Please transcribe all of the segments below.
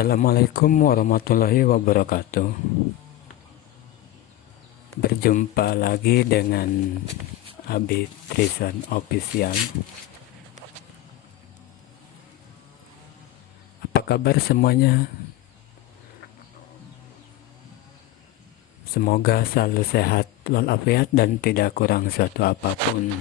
Assalamualaikum warahmatullahi wabarakatuh. Berjumpa lagi dengan Abi Trisan Official. Apa kabar semuanya? Semoga selalu sehat walafiat dan tidak kurang suatu apapun.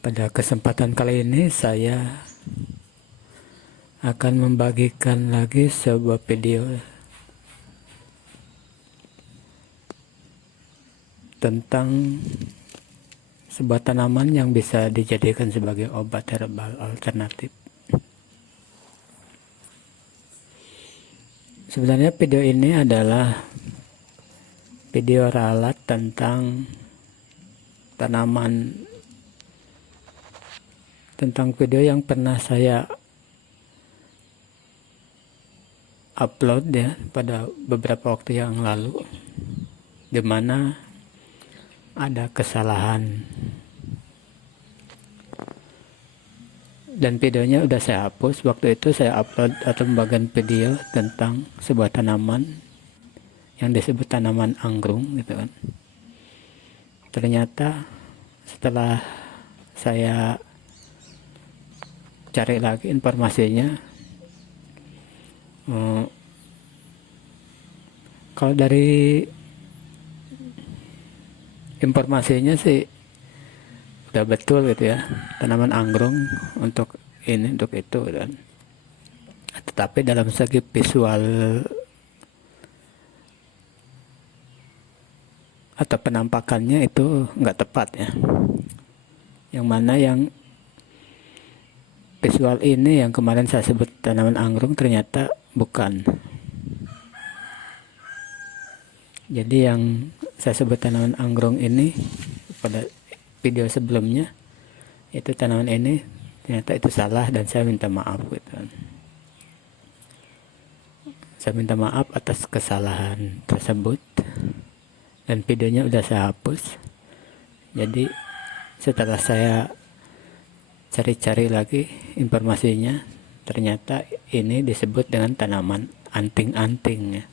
Pada kesempatan kali ini saya akan membagikan lagi sebuah video tentang sebuah tanaman yang bisa dijadikan sebagai obat herbal alternatif. Sebenarnya video ini adalah video ralat tentang tanaman, tentang video yang pernah saya upload ya pada beberapa waktu yang lalu, di mana ada kesalahan dan videonya udah saya hapus. Waktu itu saya upload atau membagikan video tentang sebuah tanaman yang disebut tanaman anggrung gitu kan. Ternyata setelah saya cari lagi informasinya, kalau dari informasinya sih udah betul gitu ya, tanaman anggrung untuk ini untuk itu kan. Tetapi dalam segi visual atau penampakannya itu nggak tepat ya. Yang mana yang visual ini yang kemarin saya sebut tanaman anggrung ternyata bukan. Jadi yang saya sebut tanaman anggrung ini pada video sebelumnya, itu tanaman ini ternyata itu salah dan saya minta maaf gitu. Saya minta maaf atas kesalahan tersebut dan videonya udah saya hapus. Jadi setelah saya cari-cari lagi informasinya, ternyata ini disebut dengan tanaman anting-anting ya.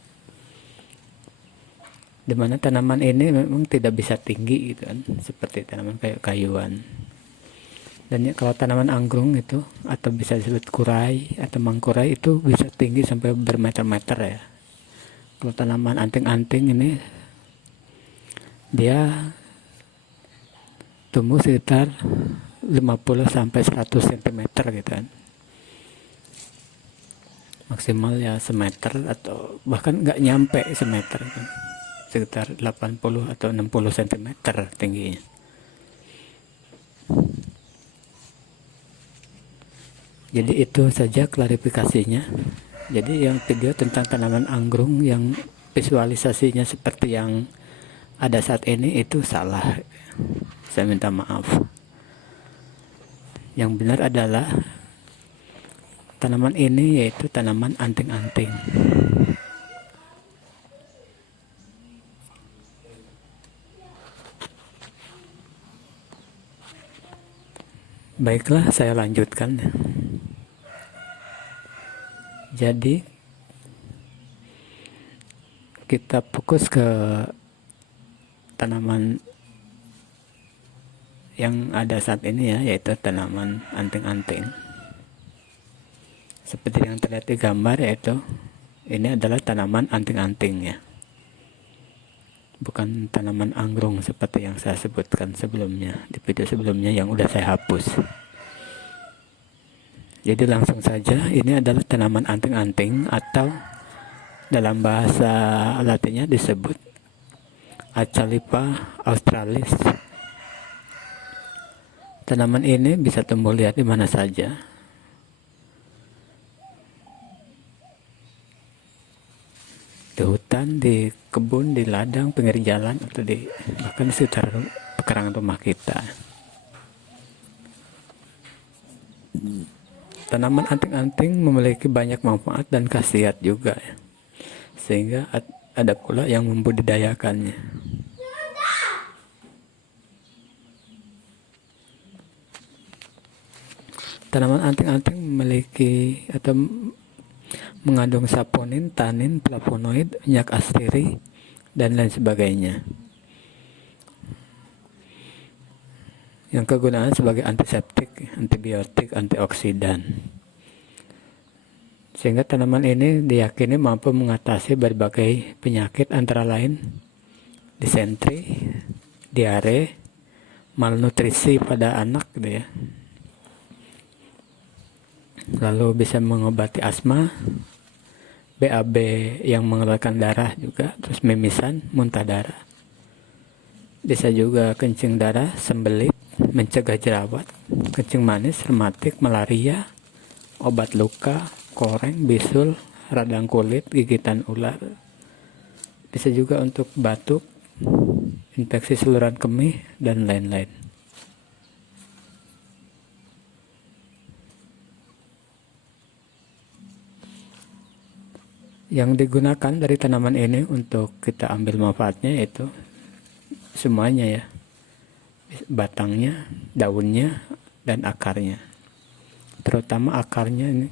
Dimana tanaman ini memang tidak bisa tinggi gitu kan, seperti tanaman kayak kayuan. Dan ya, kalau tanaman anggrung itu atau bisa disebut kurai atau mangkurai itu bisa tinggi sampai bermeter-meter ya. Kalau tanaman anting-anting ini dia tumbuh sekitar 50 sampai 100 cm gitu kan. Maksimal ya semeter atau bahkan nggak nyampe semeter kan. Sekitar 80 atau 60 cm tingginya. Jadi itu saja klarifikasinya. Jadi yang video tentang tanaman anggrung yang visualisasinya seperti yang ada saat ini itu salah. Saya minta maaf. Yang benar adalah tanaman ini yaitu tanaman anting-anting. Baiklah, saya lanjutkan. Jadi kita fokus ke tanaman yang ada saat ini ya, yaitu tanaman anting-anting. Seperti yang terlihat di gambar, yaitu ini adalah tanaman anting-anting ya, bukan tanaman anggrung seperti yang saya sebutkan sebelumnya di video sebelumnya yang udah saya hapus. Jadi langsung saja, ini adalah tanaman anting-anting atau dalam bahasa Latinnya disebut Acalypha australis. Tanaman ini bisa tumbuh liar di mana saja. Di hutan, di kebun, di ladang, pinggir jalan, atau di bahkan sekitar pekarangan rumah kita. Tanaman anting-anting memiliki banyak manfaat dan khasiat juga ya. Sehingga ada pula yang membudidayakannya. tanaman anting-anting memiliki atau mengandung saponin, tanin, flavonoid, minyak asteri, dan lain sebagainya. Yang kegunaan sebagai antiseptik, antibiotik, antioksidan. Sehingga tanaman ini diyakini mampu mengatasi berbagai penyakit antara lain disentri, diare, malnutrisi pada anak gitu ya. Lalu bisa mengobati asma, BAB yang mengeluarkan darah juga, terus mimisan, muntah darah. Bisa juga kencing darah, sembelit, mencegah jerawat, kencing manis, rematik, malaria, obat luka, koreng, bisul, radang kulit, gigitan ular. Bisa juga untuk batuk, infeksi saluran kemih, dan lain-lain. Yang digunakan dari tanaman ini untuk kita ambil manfaatnya yaitu semuanya ya, batangnya, daunnya, dan akarnya. Terutama akarnya ini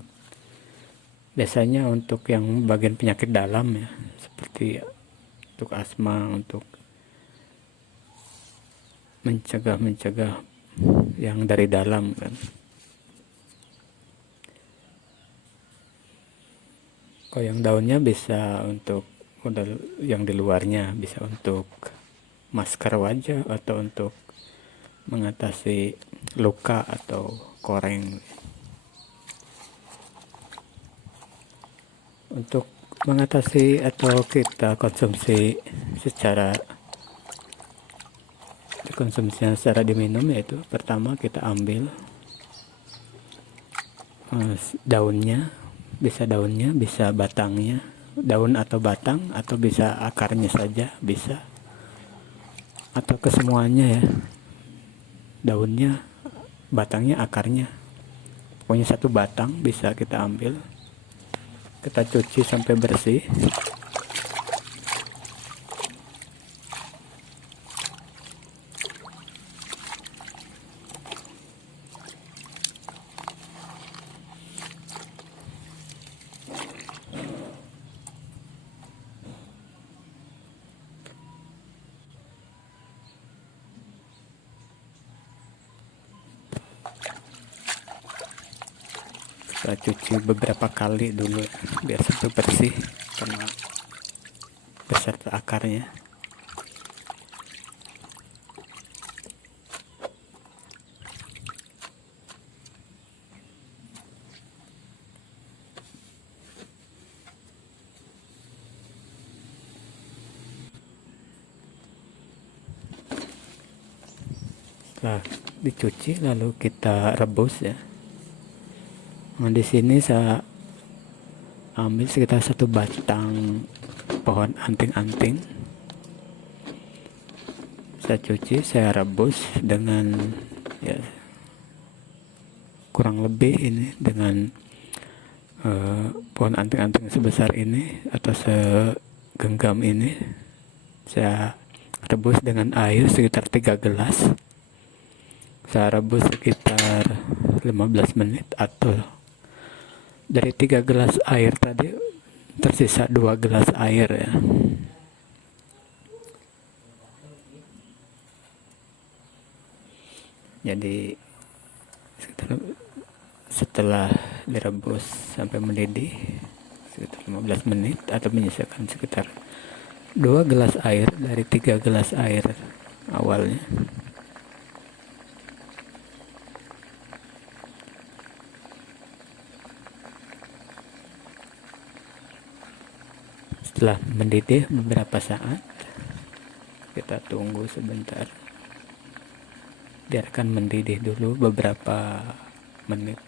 biasanya untuk yang bagian penyakit dalam ya, seperti untuk asma, untuk mencegah yang dari dalam kan. Kalau yang daunnya bisa untuk yang di luarnya, bisa untuk masker wajah atau untuk mengatasi luka atau koreng. Untuk mengatasi atau kita konsumsi secara diminum, yaitu pertama kita ambil daunnya, bisa batangnya, daun atau batang, atau bisa akarnya saja bisa, atau kesemuanya ya, daunnya, batangnya, akarnya, pokoknya satu batang bisa kita ambil, kita cuci sampai bersih. Kita cuci beberapa kali dulu biar sampai bersih karena beserta akarnya. Setelah dicuci lalu kita rebus ya. Nah, di sini saya ambil sekitar satu batang pohon anting-anting. Saya cuci, saya rebus dengan ya kurang lebih ini dengan pohon anting-anting sebesar ini atau segenggam ini. Saya rebus dengan air sekitar 3 gelas. Saya rebus sekitar 15 menit atau dari 3 gelas air tadi tersisa 2 gelas air ya. Jadi setelah direbus sampai mendidih sekitar 15 menit atau menyisakan sekitar 2 gelas air dari 3 gelas air awalnya. Setelah mendidih beberapa saat, kita tunggu sebentar, biarkan mendidih dulu beberapa menit.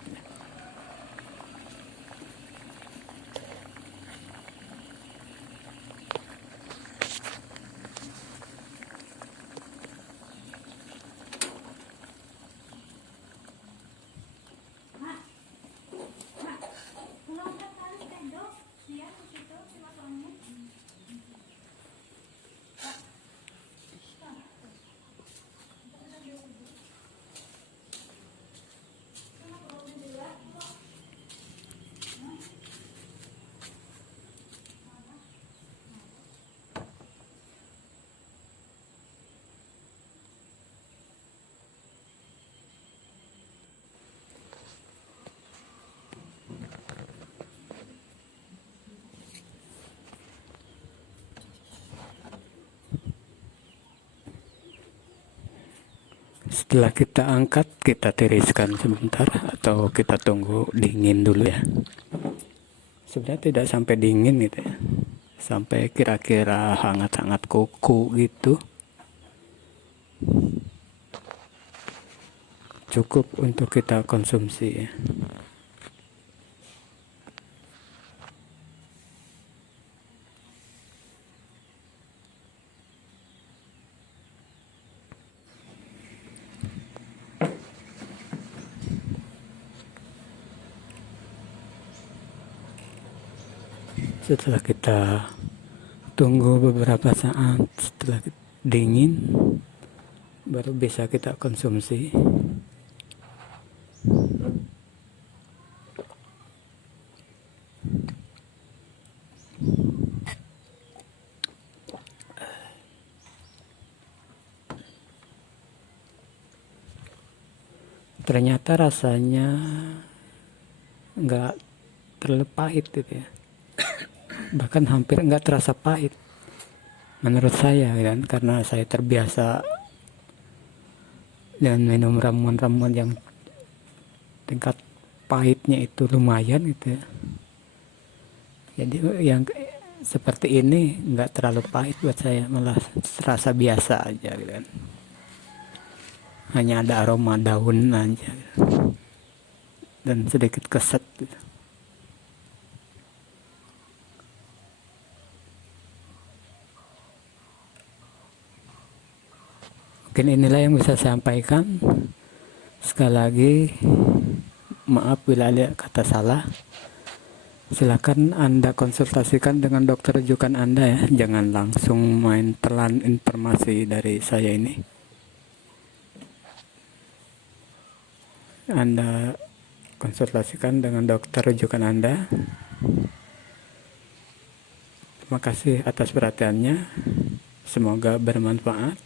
Setelah kita angkat, kita tiriskan sebentar atau kita tunggu dingin dulu ya. Sebenarnya tidak sampai dingin gitu ya, sampai kira-kira hangat-hangat kuku gitu. Cukup untuk kita konsumsi ya. Setelah kita tunggu beberapa saat, setelah dingin, baru bisa kita konsumsi. Ternyata rasanya nggak terlalu pahit gitu ya, bahkan hampir nggak terasa pahit menurut saya kan, karena saya terbiasa dan minum ramuan-ramuan yang tingkat pahitnya itu lumayan gitu ya. Jadi yang seperti ini nggak terlalu pahit buat saya, malah terasa biasa aja gitu kan. Hanya ada aroma daun aja gitu, dan sedikit keset gitu. Mungkin inilah yang bisa saya sampaikan. Sekali lagi maaf bila ada kata salah. Silakan Anda konsultasikan dengan dokter rujukan Anda ya, jangan langsung main telan informasi dari saya ini. Anda konsultasikan dengan dokter rujukan Anda. Terima kasih atas perhatiannya. Semoga bermanfaat.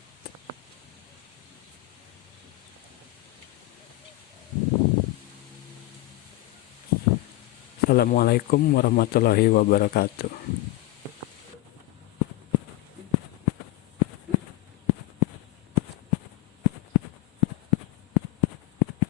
Assalamualaikum warahmatullahi wabarakatuh.